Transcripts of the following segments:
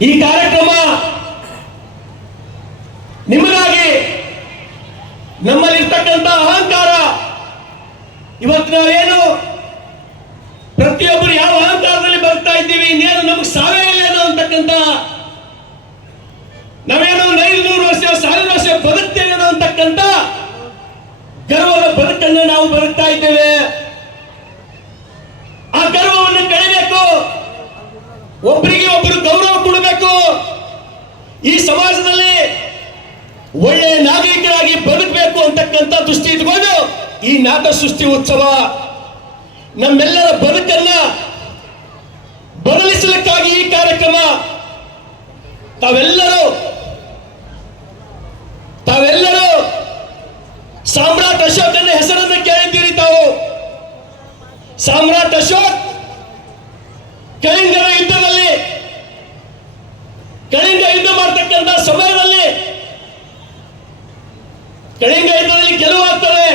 ಈ ಕಾರ್ಯಕ್ರಮ ನಿಮಗಾಗಿ ನಮ್ಮಲ್ಲಿರ್ತಕ್ಕಂಥ ಅಹಂಕಾರ. ಇವತ್ತು ನಾವೇನು ಪ್ರತಿಯೊಬ್ಬರು ಯಾವ ಅಹಂಕಾರದಲ್ಲಿ ಬರ್ತಾ ಇದ್ದೀವಿ, ಇನ್ನೇನು ನಮಗೆ ಸಾವೇ ಇಲ್ಲ ಅಂತಕ್ಕಂಥ ನಾವೇನು ನೂರು ವರ್ಷ, ಸಾವಿರ ವರ್ಷ ಬದುಕ್ತೇವೆ ಅಂತಕ್ಕಂಥ ಗರ್ವದ ಬದುಕನ್ನು ನಾವು ಬದುಕ್ತಾ ಇದ್ದೇವೆ. ಆ ಗರ್ವವನ್ನು ಕಳಿಬೇಕು ಒಬ್ಬರಿಗೆ ಒಳ್ಳೆಯ ನಾಗರಿಕರಾಗಿ ಬದುಕಬೇಕು ಅಂತಕ್ಕಂಥ ದೃಷ್ಟಿ ಇಟ್ಕೊಂಡು ಈ ನಾಟ ಸೃಷ್ಟಿ ಉತ್ಸವ ನಮ್ಮೆಲ್ಲರ ಬದುಕನ್ನ ಬದಲಿಸಲಿಕ್ಕಾಗಿ ಈ ಕಾರ್ಯಕ್ರಮ ತಾವೆಲ್ಲರೂ ತಾವೆಲ್ಲರೂ ಸಾಮ್ರಾಟ್ ಅಶೋಕನ ಹೆಸರನ್ನು ಕೇಳಿದ್ದೀರಿ ತಾವು. ಸಾಮ್ರಾಟ್ ಅಶೋಕ್ ಕಳಿಂಗರ ಯುದ್ಧದಲ್ಲಿ ಕಳಿಂಗ ಯುದ್ಧ ಮಾಡ್ತಕ್ಕಂಥ ಸಮಯದಲ್ಲಿ ಕಳಿಂಗ ಯುದ್ಧದಲ್ಲಿ ಗೆಲುವಾಗ್ತದೆ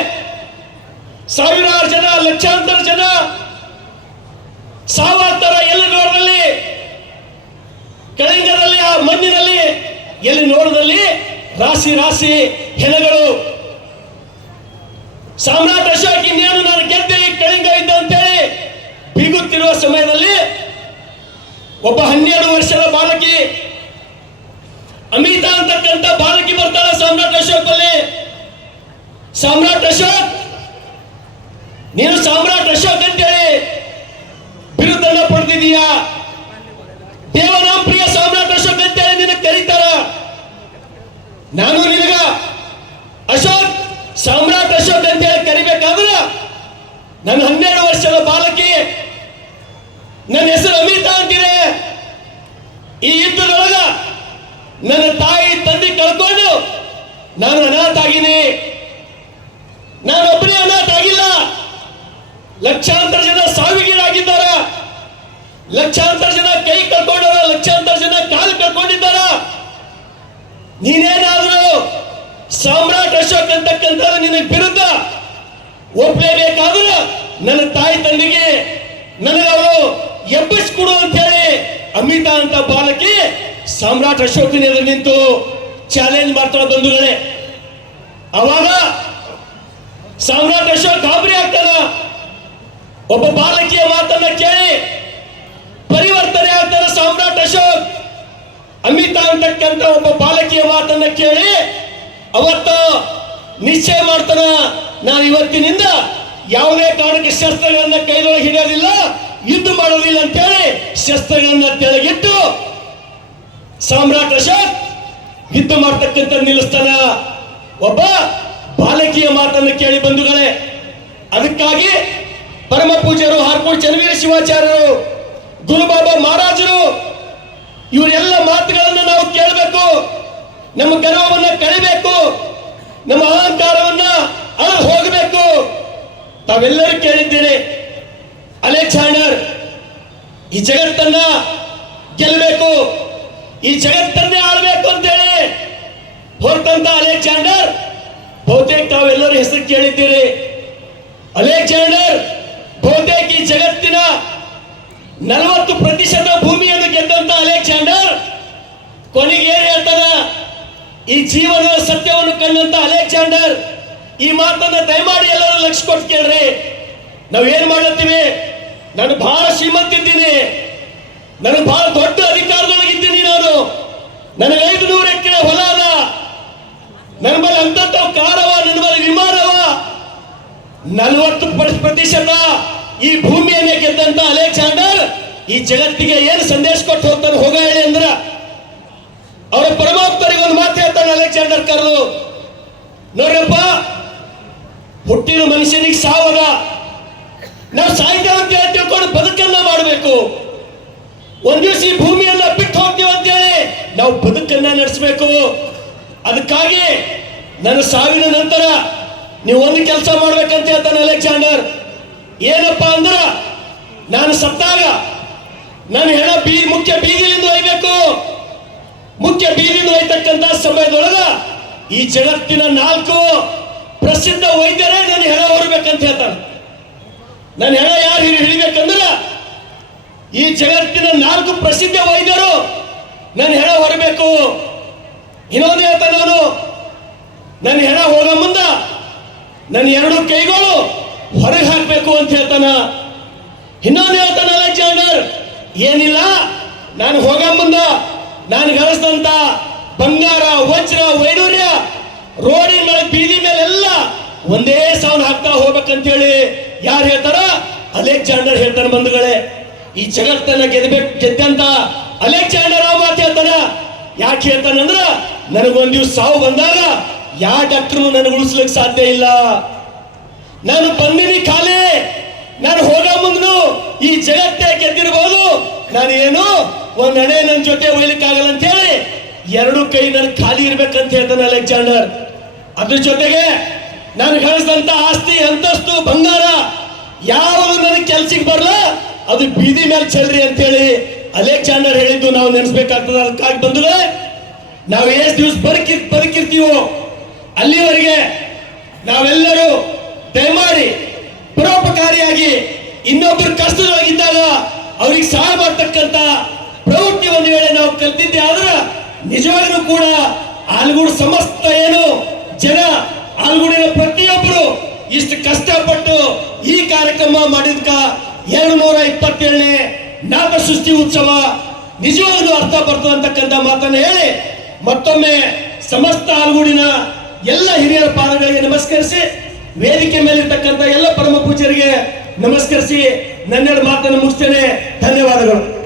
ಸಾವಿರಾರು ಜನ, ಲಕ್ಷಾಂತರ ಜನ ಸಾವಾಗ್ತಾರ ಎಲ್ಲಿ ನೋಡದಲ್ಲಿ ಕಳಿಂಗದಲ್ಲಿ, ಆ ಮಣ್ಣಿನಲ್ಲಿ, ಎಲ್ಲಿ ನೋಡದಲ್ಲಿ ರಾಶಿ ರಾಶಿ ಹೆಣಗಳು. ಸಾಮ್ರಾಟ್ ಅಶೋಕ್ ಇನ್ನೇನು ನಾನು ಗೆದ್ದೆ, ಕಳಿಂಗ ಇದ್ದ ಅಂತೇಳಿ ಬೀಗುತ್ತಿರುವ ಸಮಯದಲ್ಲಿ ಒಬ್ಬ ಹನ್ನೆರಡು ವರ್ಷದ ಬಾಲಕಿ, ಅಮಿತಾ ಅಂತಕ್ಕಂಥ ಬಾಲಕಿ ಬರ್ತಾರೆ ಸಾಮ್ರಾಟ್ ಅಶೋಕ್ ಬಲ್ಲಿ ಸಾಮ್ರಾಟ್ ಅಶೋಕ್! ನೀನು ಸಾಮ್ರಾಟ್ ಅಶೋಕ್ ಅಂತೇಳಿ ಬಿರುದನ್ನ ಪಡೆದಿದೀಯಾ ದೇವರಾಮ್ ಪ್ರಿಯ ಸಾಮ್ರಾಟ್ ಅಶೋಕ್ ಅಂತೇಳಿ ನಿನ್ನ ಕರೀತಾರ? ನಾನು ನಿನಗ ಅಶೋಕ್, ಸಾಮ್ರಾಟ್ ಅಶೋಕ್ ಅಂತೇಳಿ ಕರಿಬೇಕಾದ್ರ ನನ್ನ ಹನ್ನೆರಡು ವರ್ಷದ ಬಾಲಕಿ, ನನ್ನ ಹೆಸರು ಅಮಿತಾ ಅಂತಿದೆ. ಈ ಯುದ್ಧದೊಳಗ ನನ್ನ ತಾಯಿ ತಂದೆ ಕಳ್ಕೊಂಡು ನಾನು ಲಕ್ಷಾಂತರ ಜನ ಸಾವಿಗೀಡಾಗಿದ್ದಾರ? ಲಕ್ಷಾಂತರ ಜನ ಕೈ ಕಳ್ಕೊಂಡಾರ? ಲಕ್ಷಾಂತರ ಜನ ಕಾಲು ಕಳ್ಕೊಂಡಿದ್ದಾರ? ನೀನೇನಾದ್ರೂ ಸಾಮ್ರಾಟ್ ಅಶೋಕ್ ಅಂತಕ್ಕಂಥ ನಿನ್ನ ವಿರುದ್ಧ ಒಪ್ಪಲೇಬೇಕಾದ್ರೆ ನನ್ನ ತಾಯಿ ತಂದೆಗೆ ನನಗವರು ಎಬ್ಬಿಸ್ಕೊಡು ಅಂತ ಹೇಳಿ ಅಮಿತಾ ಅಂತ ಬಾಲಕಿ ಸಾಮ್ರಾಟ್ ಅಶೋಕನ ಎದುರು ನಿಂತು ಚಾಲೆಂಜ್ ಮಾಡ್ತಾಳ ಬಂಧುಗಳೇ. ಅವಾಗ ಸಾಮ್ರಾಟ್ ಅಶೋಕ್ ಗಾಬರಿ ಆಗ್ತಾನ? ಒಬ್ಬ ಬಾಲಕಿಯ ಮಾತನ್ನ ಕೇಳಿ ಪರಿವರ್ತನೆ ಆಗ್ತಾರ ಸಾಮ್ರಾಟ್ ಅಶೋಕ್. ಅಮಿತಾ ಅಂತಕ್ಕಂಥ ಒಬ್ಬ ಬಾಲಕಿಯ ಮಾತನ್ನ ಕೇಳಿ ಅವತ್ತು ನಿಶ್ಚಯ ಮಾಡ್ತಾನ, ನಾನು ಇವತ್ತಿನಿಂದ ಯಾವುದೇ ಕಾರಣಕ್ಕೆ ಶಸ್ತ್ರಗಳನ್ನ ಕೈದೊಳಗೆ ಹಿಡಿಯೋದಿಲ್ಲ, ಯುದ್ಧ ಮಾಡೋದಿಲ್ಲ ಅಂತೇಳಿ ಶಸ್ತ್ರಗಳನ್ನ ತೆಳಗಿಟ್ಟು ಸಾಮ್ರಾಟ್ ಅಶೋಕ್ ಯುದ್ಧ ಮಾಡ್ತಕ್ಕಂಥ ನಿಲ್ಲಿಸ್ತಾನ. ಒಬ್ಬ ಬಾಲಕಿಯ ಮಾತನ್ನು ಕೇಳಿ ಬಂಧುಗಳೇ, ಅದಕ್ಕಾಗಿ ಪರಮ ಪೂಜ್ಯರು ಹಾರ್ಕೋಡ್ ಚನ್ನವೀರ ಶಿವಾಚಾರ್ಯರು ಗುರುಬಾಬಾ ಮಹಾರಾಜರು, ಇವರೆಲ್ಲ ಮಾತುಗಳನ್ನು ನಾವು ಕೇಳಬೇಕು. ನಮ್ಮ ಗರ್ವವನ್ನ ಕಳಿಬೇಕು. ನಮ್ಮ ಅಹಂಕಾರವನ್ನ ಅಳ್ ಹೋಗಬೇಕು. ತಾವೆಲ್ಲರೂ ಕೇಳಿದ್ದೀರಿ. ಅಲೆಕ್ಸಾಂಡರ್, ಈ ಜಗತ್ತನ್ನ ಗೆಲ್ಲಬೇಕು. ಈ ಜಗತ್ತನ್ನೇ ಆಳ್ಬೇಕು ಅಂತೇಳಿ ಹೊರತಂತ ಅಲೆಕ್ಸಾಂಡರ್, ಬಹುತೇಕ ತಾವೆಲ್ಲರೂ ಹೆಸರು ಕೇಳಿದ್ದೀರಿ. ಅಲೆಕ್ಸಾಂಡರ್ ನಲವತ್ತು ಪ್ರತಿಶತ ಭೂಮಿಯನ್ನು ಗೆದ್ದಂತ ಅಲೆಕ್ಸಾಂಡರ್, ಕೊನೆಗೆ ಏನ್ ಈ ಜೀವನದ ಸತ್ಯವನ್ನು ಕಂಡಂತ ಅಲೆಕ್ಸಾಂಡರ್, ಈ ಮಾತನ್ನ ದಯಮಾಡಿ ಎಲ್ಲರೂ ಲಕ್ಷ ಕೊಟ್ಟು ಕೇಳ್ರಿ. ನಾವು ಏನ್ ಮಾಡತ್ತೀವಿ ನಾನು ಬಹಳ ಶ್ರೀಮಂತ ಇದ್ದೀನಿ ನಾನು ಬಹಳ ದೊಡ್ಡ ಅಧಿಕಾರದೊಳಗಿದ್ದೀನಿ ನಾನು. ನನಗೆ ಐದು ನೂರು ಎಕರೆ ಹೊಲ ಅದ. ನನ್ನ ಮೇಲೆ ಅಂತ ಕಾರವ ನನ್ನ ಮೇಲೆ ವಿಮಾನವ. ನಲವತ್ತು ಪರ್- ಪ್ರತಿಶತ ಈ ಭೂಮಿಯನ್ನೇ ಗೆದ್ದಂತ ಅಲೆಕ್ಸಾಂಡರ್ ಈ ಜಗತ್ತಿಗೆ ಏನು ಸಂದೇಶ ಕೊಟ್ಟು ಹೋಗ್ತಾನೆ ಹೋಗ ಹೇಳಿ ಅಂದ್ರ ಅವರ ಪರಮಾತ್ಮರಿಗೆ ಒಂದು ಮಾತು ಹೇಳ್ತಾನೆ ಅಲೆಕ್ಸಾಂಡರ್ ಕರ್ಲು. ನೋಡ್ರಪ್ಪ ಹುಟ್ಟಿನ ಮನುಷ್ಯನಿಗೆ ಸಾವದ. ನಾವು ಸಾಯ್ತೇವೆ ಅಂತ ಹೇಳಿ ತಿಳ್ಕೊಂಡು ಬದುಕನ್ನ ಮಾಡಬೇಕು. ಒಂದ್ ದಿವಸ ಈ ಭೂಮಿಯನ್ನ ಬಿಟ್ಟು ಹೋಗ್ತೀವಿ ಅಂತೇಳಿ ನಾವು ಬದುಕನ್ನ ನಡೆಸಬೇಕು. ಅದಕ್ಕಾಗಿ ನನ್ನ ಸಾವಿನ ನಂತರ ನೀವು ಒಂದು ಕೆಲಸ ಮಾಡ್ಬೇಕಂತ ಹೇಳ್ತಾನೆ ಅಲೆಕ್ಸಾಂಡರ್. ಏನಪ್ಪ ಅಂದ್ರ, ನಾನು ಸತ್ತಾಗ ನಾನು ಹೇಳ ಬೀ, ಮುಖ್ಯ ಬೀದಿಯಿಂದ ಒಯ್ಬೇಕು ಮುಖ್ಯ ಬೀದಿಯಿಂದ ಒಯ್ತಕ್ಕಂತ ಸಮಯದೊಳಗ ಈ ಜಗತ್ತಿನ ನಾಲ್ಕು ಪ್ರಸಿದ್ಧ ವೈದ್ಯರೇ ನಾನು ಹೆಣ ಹೊರಬೇಕಂತ ಹೇಳ್ತಾನೆ. ನನ್ನ ಹೆಣ ಯಾರು ಹಿಡಿ- ಹಿಡಿಬೇಕಂದ್ರ ಈ ಜಗತ್ತಿನ ನಾಲ್ಕು ಪ್ರಸಿದ್ಧ ವೈದ್ಯರು ನನ್ನ ಹೆಣ ಹೊರಬೇಕು. ಇನ್ನೊಂದು ಹೇಳ್ತಾನೆ ನಾನು. ನನ್ನ ಹೆಣ ಹೋಗೋ ಮುಂದ ನನ್ನ ಎರಡು ಕೈಗಳು ಹೊರಗೆ ಹಾಕಬೇಕು ಅಂತ ಹೇಳ್ತಾನ. ಇನ್ನೊಂದು ಹೇಳ್ತಾನ ಏನಿಲ್ಲ? ನಾನು ಹೋಗ ಮುಂದ ನಾನು ಗಳಿಸಿದಂತ ಬಂಗಾರ, ವಜ್ರ, ವೈಡೂರ್ಯ, ರೋಡಿನ ಮೇಲೆ ಬೀದಿ ಮೇಲೆಲ್ಲ ಒಂದೇ ಸಾವನ್ ಹಾಕ್ತಾ ಹೋಗ್ಬೇಕಂತೇಳಿ ಯಾರು ಹೇಳ್ತಾರ ಅಲೆಕ್ಸಾಂಡರ್ ಹೇಳ್ತಾನೆ ಬಂಧುಗಳೇ. ಈ ಜಗತ್ತನ್ನ ಗೆದ್ಬೇಕು, ಗೆದ್ದಂತ ಅಲೆಕ್ಸಾಂಡರ್ ಆ ಮಾತು ಹೇಳ್ತಾನ. ಯಾಕೆ ಹೇಳ್ತಾನಂದ್ರ ನನಗೊಂದ್ ದಿವ್ಸ ಸಾವು ಬಂದಾಗ ಯಾವ ಡಾಕ್ಟರ್ನು ನನಗೆ ಉಳಿಸ್ಲಿಕ್ಕೆ ಸಾಧ್ಯ ಇಲ್ಲ. ನಾನು ಬಂದಿನಿ ಖಾಲಿ. ನಾನು ಹೋಗೋ ಮುಂದನು ಈ ಜಗತ್ತೇ ಗೆದ್ದಿರ್ಬೋದು ನಾನು ಏನು ಒಂದ್ ಹಣೆ ನನ್ನ ಜೊತೆ ಒಯ್ಲಿಕ್ಕಾಗಲ್ಲ ಅಂತ ಹೇಳಿ ಎರಡು ಕೈ ನನ್ ಖಾಲಿ ಇರ್ಬೇಕಂತ ಹೇಳ್ತಾನೆ ಅಲೆಕ್ಸಾಂಡರ್. ಅದ್ರ ಜೊತೆಗೆ ನಾನು ಗಳಿಸಿದಂತ ಆಸ್ತಿ, ಅಂತಸ್ತು, ಬಂಗಾರ ಯಾವಾಗ ನನಗೆ ಕೆಲ್ಸಕ್ಕೆ ಬರಲ್ಲ ಅದು ಬೀದಿ ಮೇಲೆ ಚೆಲ್ರಿ ಅಂತೇಳಿ ಅಲೆಕ್ಸಾಂಡರ್ ಹೇಳಿದ್ದು ನಾವು ನೆನೆಸ್ಬೇಕಾಗ್ತದೆ. ಅದಕ್ಕಾಗಿ ಬಂದ್ರೆ ನಾವು ಎಷ್ಟು ದಿವಸ ಬದುಕಿ ಬದುಕಿರ್ತೀವೋ ಅಲ್ಲಿವರೆಗೆ ನಾವೆಲ್ಲರೂ ಅವ್ರಿಗೆ ಸಹಾಯ ಮಾಡ್ತಕ್ಕಂತ ಪ್ರವೃತ್ತಿ ಒಂದು ವೇಳೆ ನಾವು ಕಲ್ತಿದ್ದೆ ಆದ್ರೆ ನಿಜವಾಗ್ಲೂ ಕೂಡ ಆಲ್ಗೂಡು ಸಮಸ್ತ ಏನು ಜನ ಆಲ್ಗೂಡಿನ ಪ್ರತಿಯೊಬ್ಬರು ಇಷ್ಟು ಕಷ್ಟಪಟ್ಟು ಈ ಕಾರ್ಯಕ್ರಮ ಮಾಡಿದ್ಕ ಎರಡು ನೂರ ಇಪ್ಪತ್ತೇಳನೇ ನಾಟ ಸೃಷ್ಟಿ ಉತ್ಸವ ನಿಜವಾಗ್ಲೂ ಅರ್ಥ ಬರ್ತದೆ ಅಂತಕ್ಕಂಥ ಮಾತನ್ನು ಹೇಳಿ ಮತ್ತೊಮ್ಮೆ ಸಮಸ್ತ ಆಲ್ಗೂಡಿನ ಎಲ್ಲ ಹಿರಿಯರ ಪಾದಗಳಿಗೆ ನಮಸ್ಕರಿಸಿ, ವೇದಿಕೆ ಮೇಲಿರ್ತಕ್ಕಂಥ ಎಲ್ಲ ಪರಮ ಪೂಜ್ಯರಿಗೆ ನಮಸ್ಕರಿಸಿ ನನ್ನೆರಡು ಮಾತನ್ನು ಮುಗಿಸ್ತೇನೆ. ಧನ್ಯವಾದಗಳು.